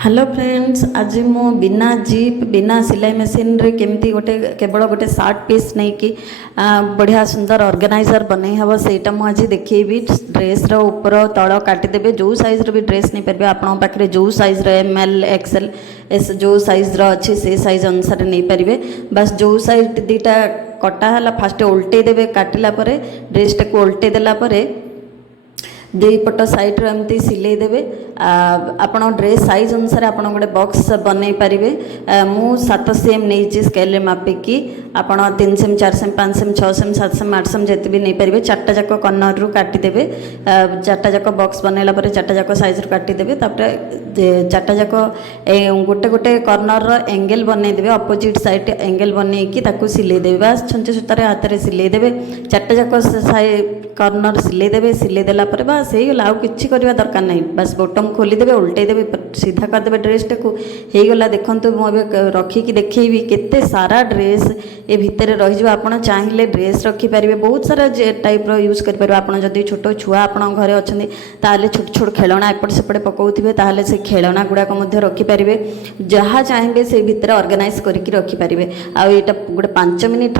Hello friends, आज मु बिना जीप बिना सिलाई मशीन रे केमती गोटे केवल गोटे शार्ट पीस नहीं कि बढ़िया सुंदर ऑर्गेनाइजर बनै हम सेटा मु आज देखी ड्रेस रो ऊपर तल काटिदेवे जो साइज रो भी ड्रेस नहीं पारे आपन पाखे जो साइज रो एम एल एक्सएल एस जो साइज रो अच्छी से साइज अनुसार नहीं पारे। बस जो साइज दीटा कटा फास्ट उल्टे देवे काटिला ड्रेस टाक उल्टे देला दुई पट सैड्रु एमती सिले देवे आपण ड्रेस साइज अनुसार आप गोटे बॉक्स बनई पारे। मु 7 cm नहीं स्केल मापिकी आपण 3 cm 4 cm 5 cm 6 cm 7 cm 8 cm जिते भी नहीं पारे। चार्टा जाक कर्नर रु काटिदेवे चार्टा जाक बॉक्स बनैला चार्टा जाक साइज रु काटिदेवे चार्टा जाक गोटे गोटे कर्नर एंगल बनईदेवे अपोजिट साइड एंगल बनईकी सिले देवे। बस छुंची सूतार हाथ में सिले देवे चार्टा जाक कर्नर सिले देवे सिले देला बस होगला आउ कि करवा दरकार नहीं। बस बटम खोलीदेवे उल्टे देवे सीधा करदे ड्रेस टाक होगला। देखूँ मुझे रखिकी देखी केते सारा ड्रेस ए भितर रही आप चाहिए ड्रेस रखिपारे बहुत सारा टाइप यूज करें। आप जदि छोट छुआ आप घरे अच्छा छोट छोट खेलना एपट सेपटे पकाउथिबे ताहले से खेलना गुड़ाक रखिपारे जहाँ चाहिए से भितर ऑर्गेनाइज करके रखिपारे। आउ यहाँ गोटे 5 मिनिट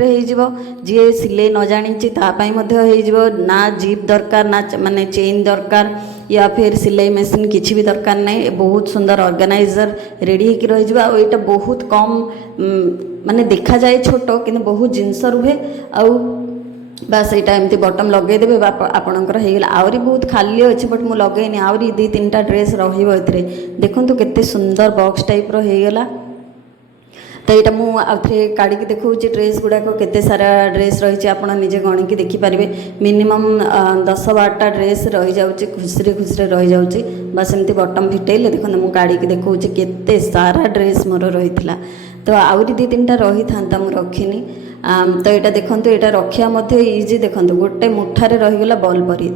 जी सिले न जानी ना जीप दरकार ना माने चेन दरकार या फिर सिलाई मशीन किसी भी दरकार नहीं। बहुत सुंदर ऑर्गेनाइजर रेडी होकर रही है। बहुत कम माने देखा जाए छोट कि बहुत जिनस रुहे आउ बस यहाँ एमती बटम लगेदेवे आपणकर होगला। आहरी बहुत खाली अच्छे बट मुझे लगेनी आहरी 2-3टा ड्रेस रही देखूँ केते सुंदर बॉक्स टाइप होगला। तो यहाँ मुझे काढ़ी देखा ड्रेस गुड़ाक केते सारा ड्रेस रही आप निजे गणिकी देखिपारे मिनिमम 10-12टा ड्रेस रही जाऊँगी खुशी खुशी रही जाऊँगी। बस एमती बटम फिटेले देखो मुझे काढ़ी देखा केते सारा ड्रेस मोर रही तो आहरी 2-3टा रही था मुझे रखिनी। तो यहाँ देखो यहाँ रखा इजी देखो गोटे मुठारे रहीगला बॉल परी